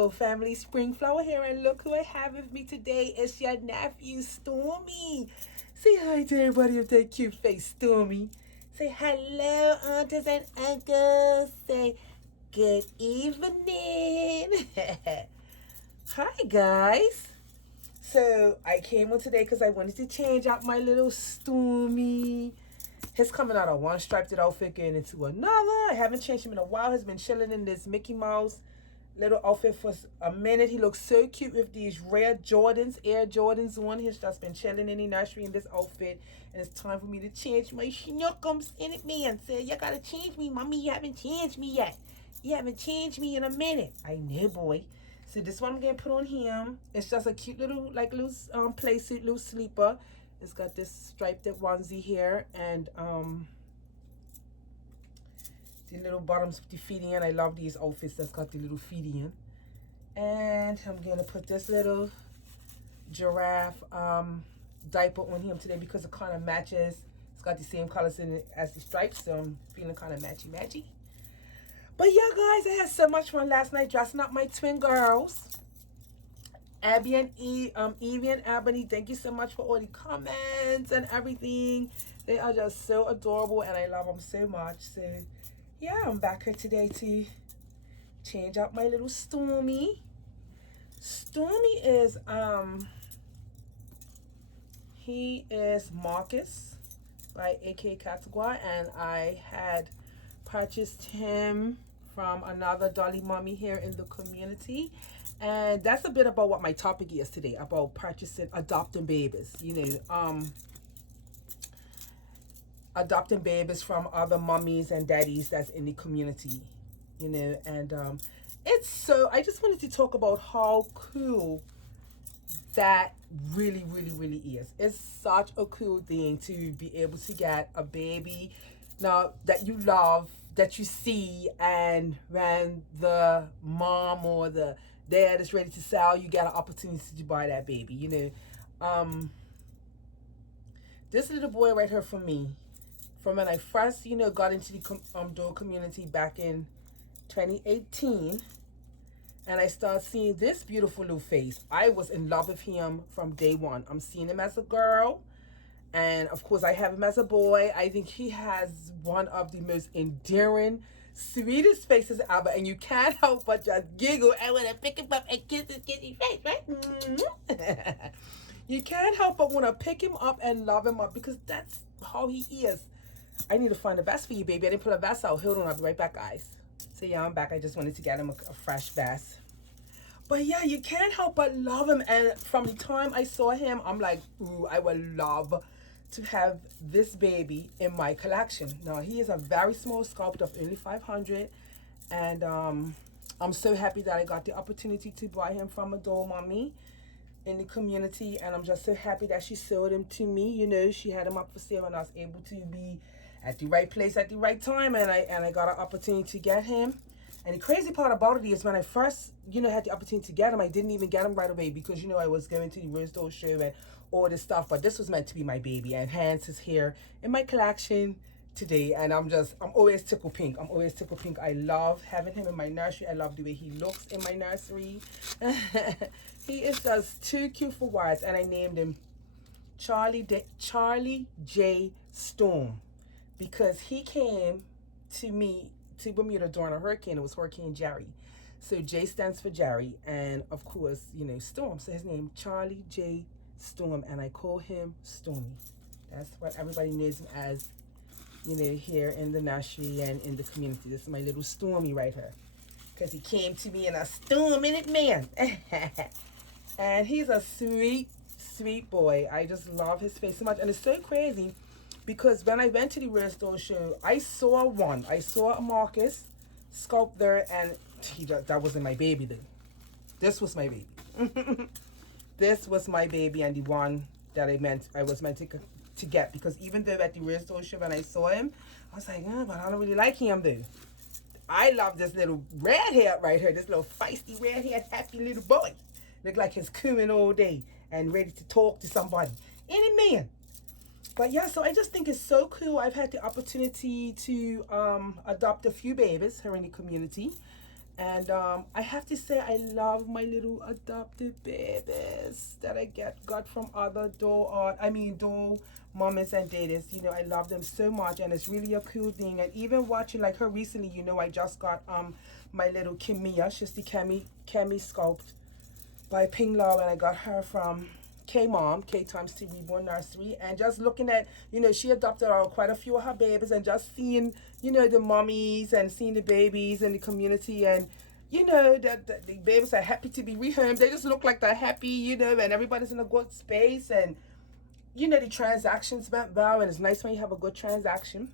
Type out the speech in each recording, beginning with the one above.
Hello, family. Springflower here, and look who I have with me today. It's your nephew, Stormy. Say hi to everybody with that cute face, Stormy. Say hello, aunties and uncles. Say good evening. Hi, guys. So I came on today because I wanted to change out my little Stormy. He's coming out of one striped outfit going into another. I haven't changed him in a while. He's been chilling in this Mickey Mouse little outfit for a minute. He looks so cute with these rare Jordans, Air Jordans on. He's just been chilling in the nursery in this outfit. And it's time for me to change my schnookums in it, man. Say, you gotta change me, mommy. You haven't changed me yet. You haven't changed me in a minute. I know, boy. So this one I'm gonna put on him. It's just a cute little, like, loose play suit, loose sleeper. It's got this striped onesie here, and the little bottoms with the feet in. I love these outfits that's got the little feet in. And I'm gonna put this little giraffe diaper on him today because it kind of matches. It's got the same colors in it as the stripes, so I'm feeling kind of matchy. But yeah, guys, I had so much fun last night dressing up my twin girls. Abby and Evie and Ebony, thank you so much for all the comments and everything. They are just so adorable, and I love them so much. So yeah, I'm back here today to change out my little Stormy. Stormy is he is Marcus by AK Category, and I had purchased him from another Dolly mommy here in the community. And that's a bit about what my topic is today, about adopting babies, adopting babies from other mummies and daddies that's in the community, and it's so, I just wanted to talk about how cool that really is. It's such a cool thing to be able to get a baby now that you love, that you see, and when the mom or the dad is ready to sell, you get an opportunity to buy that baby. This little boy right here for me, from when I first got into the dog community back in 2018, and I started seeing this beautiful little face. I was in love with him from day one. I'm seeing him as a girl, and of course I have him as a boy. I think he has one of the most endearing, sweetest faces ever, and you can't help but just giggle and want to pick him up and kiss his face, right? Mm-hmm. You can't help but want to pick him up and love him up because that's how he is. I need to find a vest for you, baby. I didn't put a vest out. Hold on, I'll be right back, guys. So yeah, I'm back. I just wanted to get him a fresh vest. But yeah, you can't help but love him, and from the time I saw him, I'm like, ooh, I would love to have this baby in my collection. Now, he is a very small sculpt of only 500, and I'm so happy that I got the opportunity to buy him from a doll mommy in the community, and I'm just so happy that she sold him to me. She had him up for sale, and I was able to be at the right place at the right time, and I got an opportunity to get him. And the crazy part about it is when I first, had the opportunity to get him, I didn't even get him right away because, I was going to the Rose Doll show and all this stuff. But this was meant to be my baby. And Hans is here in my collection today. And I'm always tickled pink. I love having him in my nursery. I love the way he looks in my nursery. He is just too cute for words. And I named him Charlie J. Storm because he came to me to Bermuda during a hurricane. It was Hurricane Jerry. So J stands for Jerry, and of course, Storm. So his name, Charlie J. Storm, and I call him Stormy. That's what everybody knows him as, here in the nursery and in the community. This is my little Stormy right here, because he came to me in a storm in it, man. And he's a sweet boy. I just love his face so much, and it's so crazy. Because when I went to the Rose Doll show, I saw a Marcus sculpt there, and that wasn't my baby then. This was my baby. This was my baby, and the one that I was meant to get. Because even though at the Rose Doll show when I saw him, I was like, but I don't really like him though. I love this little red hair right here, this little feisty red haired happy little boy. Look like he's cooing all day and ready to talk to somebody. Any man. But yeah, so I just think it's so cool. I've had the opportunity to adopt a few babies here in the community. And I have to say, I love my little adopted babies that I got from other doll mamas and daddies. You know, I love them so much, and it's really a cool thing. And even watching like her recently, you know, I just got my little Kimia, she's the Kemi sculpt by Ping Lau, and I got her from K-Mom, K times T Reborn Nursery. And just looking at, you know, she adopted quite a few of her babies, and just seeing, you know, the mommies and seeing the babies in the community, and you know that the babies are happy to be rehomed. They just look like they're happy, you know, and everybody's in a good space, and you know the transactions went well, and it's nice when you have a good transaction,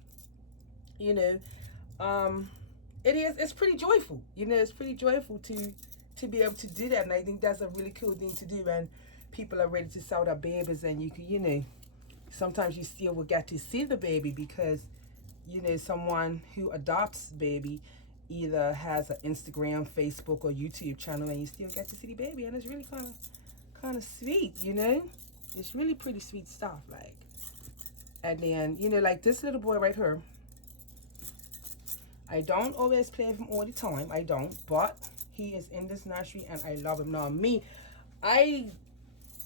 you know. It's pretty joyful, you know. It's pretty joyful to be able to do that, and I think that's a really cool thing to do. And people are ready to sell their babies, and you can, you know, sometimes you still will get to see the baby because, you know, someone who adopts baby either has an Instagram, Facebook, or YouTube channel, and you still get to see the baby, and it's really kind of sweet, you know. It's really pretty sweet stuff, like. And then, you know, like this little boy right here, I don't always play with him all the time, I don't, but he is in this nursery and I love him. Now me, I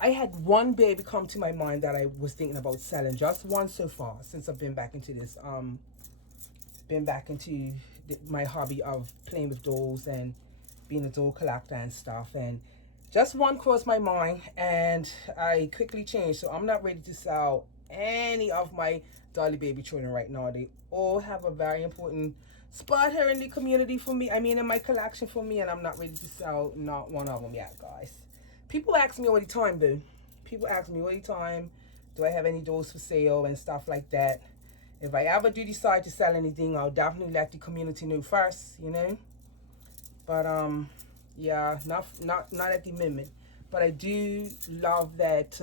had one baby come to my mind that I was thinking about selling, just one so far since I've been back into this, my hobby of playing with dolls and being a doll collector and stuff. And just one crossed my mind, and I quickly changed. So I'm not ready to sell any of my dolly baby children right now. They all have a very important spot here in the community for me. I mean, in my collection for me, and I'm not ready to sell not one of them yet, guys. People ask me all the time, though. People ask me all the time, do I have any dolls for sale and stuff like that. If I ever do decide to sell anything, I'll definitely let the community know first, you know. But yeah, not at the moment. But I do love that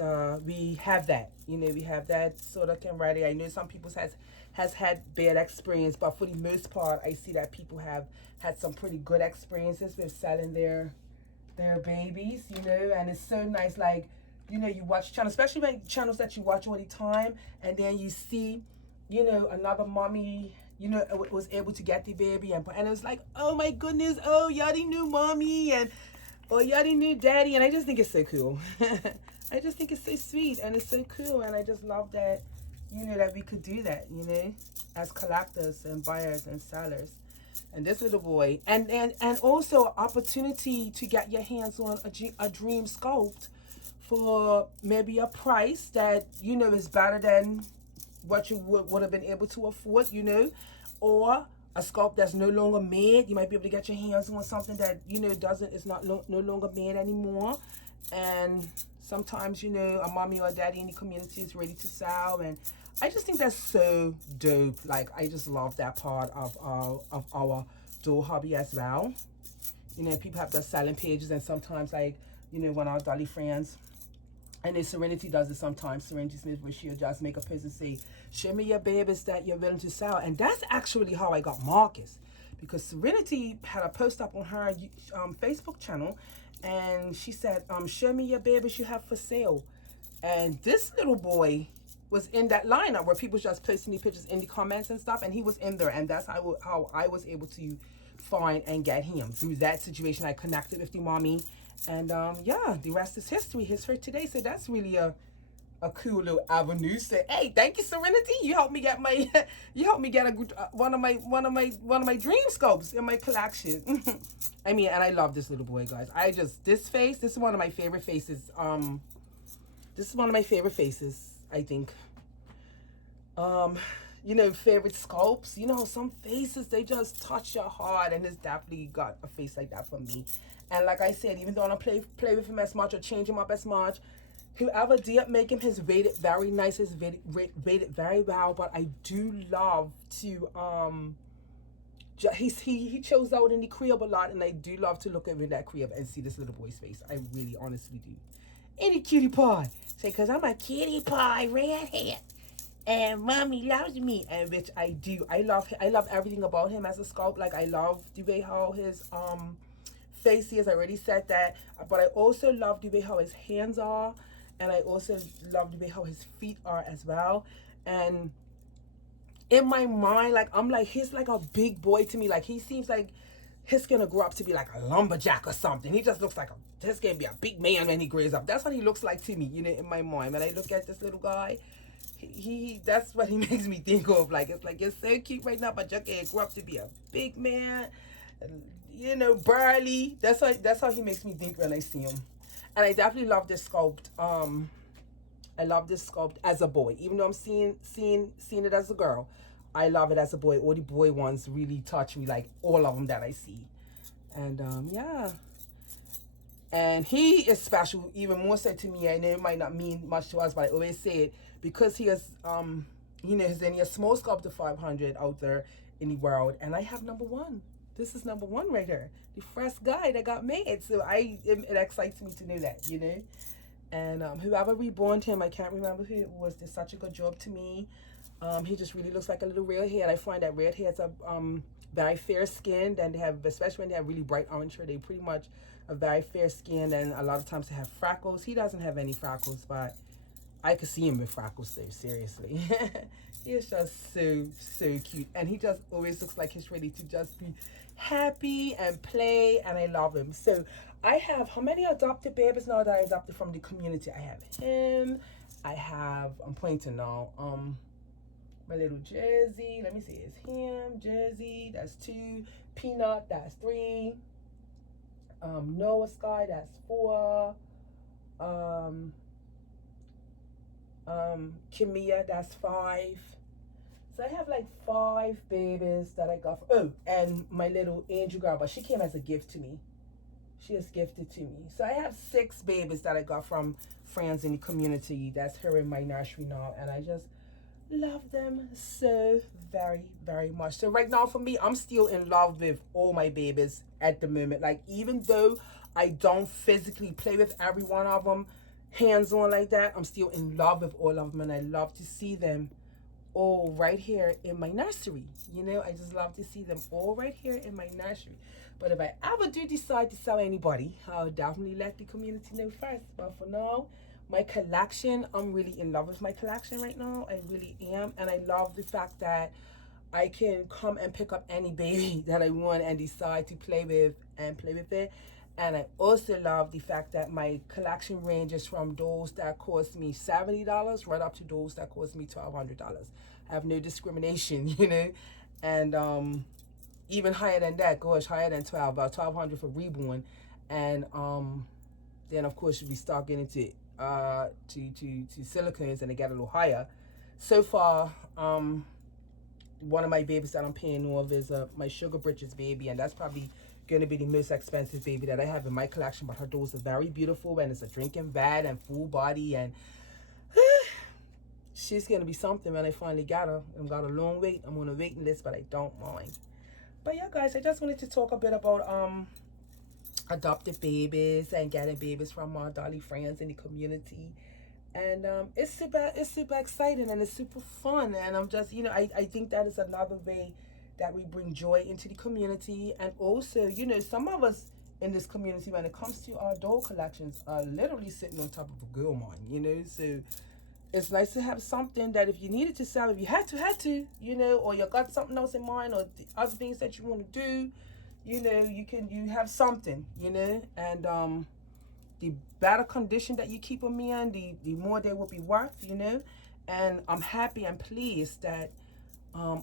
we have that, you know, we have that sort of can ready. I know some people has had bad experience, but for the most part, I see that people have had some pretty good experiences with selling their babies, you know. And it's so nice, like, you know, you watch channels, especially like channels that you watch all the time, and then you see, you know, another mommy, you know, was able to get the baby, and it was like, oh my goodness, oh, Yachty knew mommy, and oh, Yachty knew daddy. And I just think it's so cool. I just think it's so sweet, and it's so cool, and I just love that, you know, that we could do that, you know, as collectors and buyers and sellers. And this little boy, and also opportunity to get your hands on a dream sculpt for maybe a price that, you know, is better than what you would have been able to afford, you know, or a sculpt that's no longer made. You might be able to get your hands on something that, you know, it's not no longer made anymore. And sometimes, you know, a mommy or a daddy in the community is ready to sell, and I just think that's so dope. Like, I just love that part of our doll hobby as well. You know, people have their selling pages, and sometimes, like, you know, one of our dolly friends, and then Serenity does it sometimes. Serenity Smith, where she'll just make a post and say, show me your babies that you're willing to sell. And that's actually how I got Marcus, because Serenity had a post up on her Facebook channel, and she said, show me your babies you have for sale. And this little boy was in that lineup where people just posting the pictures in the comments and stuff, and he was in there, and that's how I was able to find and get him. Through that situation, I connected with the mommy, and yeah, the rest is history. He's here today, so that's really a cool little avenue. So hey, thank you, Serenity. You helped me get my a good one of my dream scopes in my collection. I mean, and I love this little boy, guys. This is one of my favorite faces. This is one of my favorite faces, I think. You know, favorite sculpts. You know, some faces, they just touch your heart, and it's definitely got a face like that for me. And like I said, even though I don't play with him as much or change him up as much, whoever did make him has rated very nice, has rated very well. But I do love to he chose out in the crib a lot, and I do love to look over that crib and see this little boy's face. I really honestly do. Any cutie pie. Say, cause I'm a cutie pie redhead, and mommy loves me, and which I do. I love everything about him as a sculpt. Like, I love the way how his face is. I already said that, but I also love the way how his hands are, and I also love the way how his feet are as well. And in my mind, like, I'm like, he's like a big boy to me. Like, he seems like he's gonna grow up to be like a lumberjack or something. He just looks like he's gonna be a big man when he grows up. That's what he looks like to me, you know, in my mind. When I look at this little guy, he that's what he makes me think of. Like, it's like, you're so cute right now, but you're gonna grow up to be a big man, and, you know, burly. That's how he makes me think when I see him. And I definitely love this sculpt. I love this sculpt as a boy, even though I'm seeing it as a girl. I love it as a boy. All the boy ones really touch me, like all of them that I see. And yeah. And he is special, even more so to me. I know it might not mean much to us, but I always say it because he is, you know, he's only a small sculptor 500 out there in the world, and I have number one. This is number one right here, the first guy that got made. So it excites me to know that, you know. And whoever reborn him, I can't remember who it was, did such a good job to me. He just really looks like a little redhead. I find that redheads are very fair skinned, and they have, especially when they have really bright orange hair, they pretty much are very fair skinned, and a lot of times they have freckles. He doesn't have any freckles, but I could see him with freckles though, seriously. He is just so cute, and he just always looks like he's ready to just be happy and play, and I love him. So I have, how many adopted babies now that I adopted from the community? I have him, I have, I'm pointing now, my little Jersey, let me see, it's him, Jersey, that's 2, Peanut, that's 3, Noah Sky, that's 4, Kimia, that's 5. So I have like 5 babies that I got. Oh, and my little angel girl, but she came as a gift to me. She is gifted to me. So I have 6 babies that I got from friends in the community that's here in my nursery now, and I just love them so very, very much. So right now for me, I'm still in love with all my babies at the moment. Like, even though I don't physically play with every one of them hands-on like that, I'm still in love with all of them, and I love to see them all right here in my nursery. You know, I just love to see them all right here in my nursery. But if I ever do decide to sell anybody, I'll definitely let the community know first. But for now, my collection, I'm really in love with my collection right now. I really am. And I love the fact that I can come and pick up any baby that I want and decide to play with it. And I also love the fact that my collection ranges from those that cost me $70 right up to those that cost me $1,200. I have no discrimination, you know. And even higher than that, gosh, higher than 12, about $1,200 for reborn. And then of course we start getting to silicones, and they get a little higher. So far, one of my babies that I'm paying off is my Sugar Britches baby, and that's probably going to be the most expensive baby that I have in my collection. But her does are very beautiful, and it's a drinking bed and full body, and she's going to be something when I finally got her. I've got a long wait. I'm on a waiting list, but I don't mind. But yeah, guys, I just wanted to talk a bit about adopted babies and getting babies from my dolly friends in the community. And it's super exciting, and it's super fun. And I'm just, you know, I think that is another way that we bring joy into the community. And also, you know, some of us in this community, when it comes to our doll collections, are literally sitting on top of a gold mine, you know. So it's nice to have something that if you needed to sell, if you had to, you know, or you got something else in mind, or the other things that you want to do, you know, you have something, you know. And the better condition that you keep them in, the more they will be worth, you know. And I'm happy and pleased that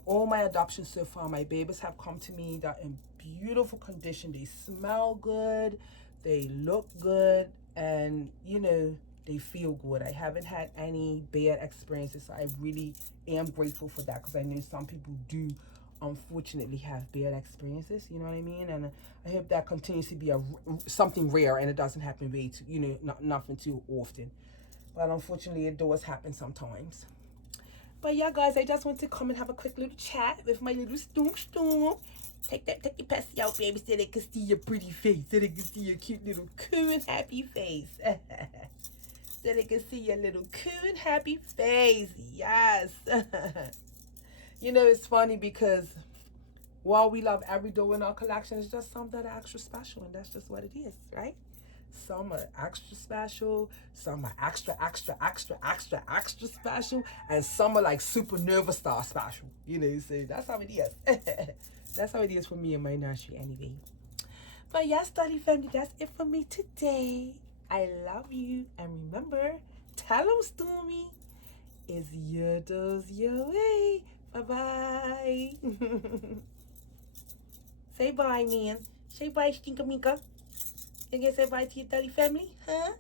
all my adoptions so far, my babies have come to me that in beautiful condition. They smell good, they look good, and you know, they feel good. I haven't had any bad experiences, so I really am grateful for that, because I know some people do unfortunately have bad experiences, you know what I mean. And I hope that continues to be something rare, and it doesn't happen way too, you know, nothing too often. But unfortunately, it does happen sometimes. But yeah, guys, I just want to come and have a quick little chat with my little Storm. Take your pasty out, baby, so they can see your pretty face, so they can see your cute little cool and happy face. So they can see your little cool and happy face. Yes. You know, it's funny because while we love every doll in our collection, it's just some that are extra special, and that's just what it is, right? Some are extra special, some are extra special, and some are like supernova star special, you know. So that's how it is. That's how it is for me and my nursery anyway. But yes, study family, that's it for me today. I love you. And remember, tell them, Stormy, it's your dose your way. Bye-bye. Say bye, man. Say bye, Stinkaminka. You gonna say bye to your study family, huh?